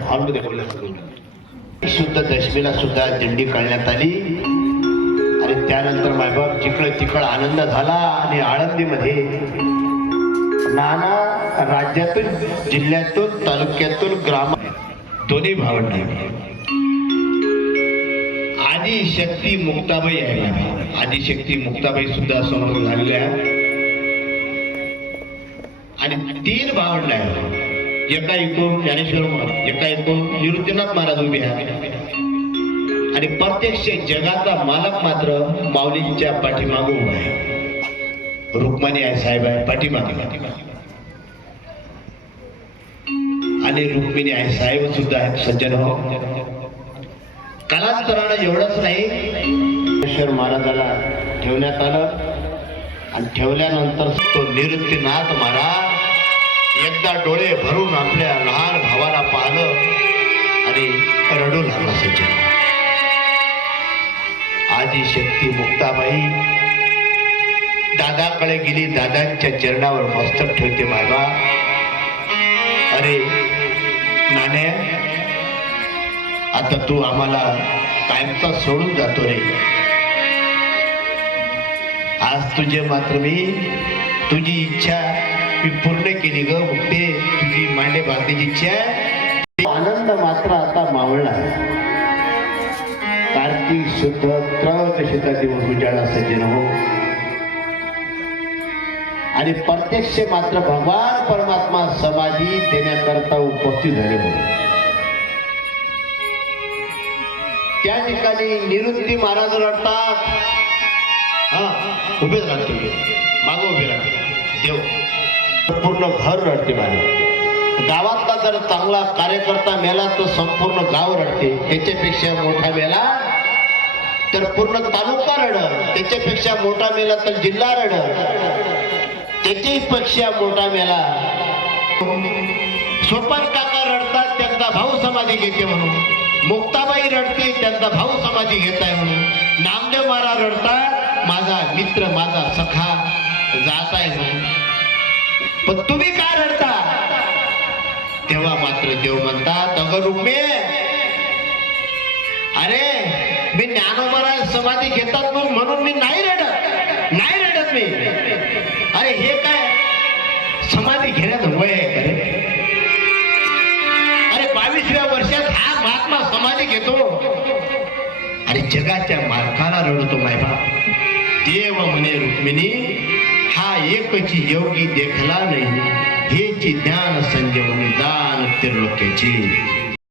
हॉलमध्ये बोललं सगळं शुद्ध दशमीला सुद्धा दिंडी काढण्यात आली. आणि त्यानंतर मायबाप जिकडं तिकड आनंद झाला आणि आळंदीमध्ये नाना राज्यातून जिल्ह्यातून तालुक्यातून ग्राम दोन्ही भावंड आदी शक्ती मुक्ताबाई आहे आदी शक्ती मुक्ताबाई सुद्धा समोर झालेल्या. आणि तीन भावंड आहेत. एका ऐकून ज्ञानेश्वर महाराज एका ऐकून निवृत्तीनाथ महाराज उभे आहेत. आणि प्रत्यक्ष जगाचा मालक मात्र माऊलींच्या पाठीमागून उभा आहे. रुक्मानी आहे साहेब आहे पाठीमागे. आणि रुक्मिणी आहे साहेब सुद्धा आहेत सज्जन हो कालांतरानं एवढंच नाही ज्ञानेश्वर महाराजाला ठेवण्यात आलं. आणि ठेवल्यानंतर तो निवृत्तीनाथ महाराज एकदा डोळे भरून आपल्या लहान भावाला पाहिलं आणि रडू लागला सचिन. आजी शक्ती मुक्ताबाई दादाकडे गेली दादांच्या चरणावर मस्तक ठेवते बाबा अरे नाण्या आता तू आम्हाला कायमचा सोडून जातो रे. आज तुझे मात्र मी तुझी इच्छा मी पूर्ण केली ग. मुक्ते तुझी मांडे बांधण्याची इच्छा आनंद मात्र आता मावळला कार्तिक शुद्ध त्रयोदशीचा दिवस उजाडा सज्जन हो. आणि प्रत्यक्ष मात्र भगवान परमात्मा समाधी देण्याकरता उपस्थित झाले हो. त्या ठिकाणी निवृत्ती महाराज रडतात हा उभे राहतो. तुम्ही मागं उभे राहतो. देव. पूर्ण घर रडते माझे गावातला जर चांगला कार्यकर्ता मेला तर संपूर्ण गाव रडते. त्याच्यापेक्षा मोठा मेला तर पूर्ण तालुका रडत त्याच्यापेक्षा मोठा मेला तर जिल्हा रडत त्याच्यापेक्षा मोठा मेला. सोपन काका रडतात त्यांचा भाऊ समाधी घेते म्हणून. मुक्ताबाई रडते त्यांचा भाऊ समाधी घेत आहे म्हणून. नामदेव महाराज रडतात माझा मित्र माझा सखा जात आहे म्हणून. पण तुम्ही का रडता? तेव्हा मात्र देव म्हणतात अगं रुक्मे अरे मी ज्ञानोबराज समाधी घेतात मग म्हणून मी नाही रडत. नाही रडत मी. अरे हे काय? समाधी घेण्यात वय आहे अरे बावीसव्या वर्षात हा महात्मा समाधी घेतो. आणि जगाच्या मालकाला हा योगी देखला नाही. हेची ज्ञान संजीवनी दान त्रिलोक्याची.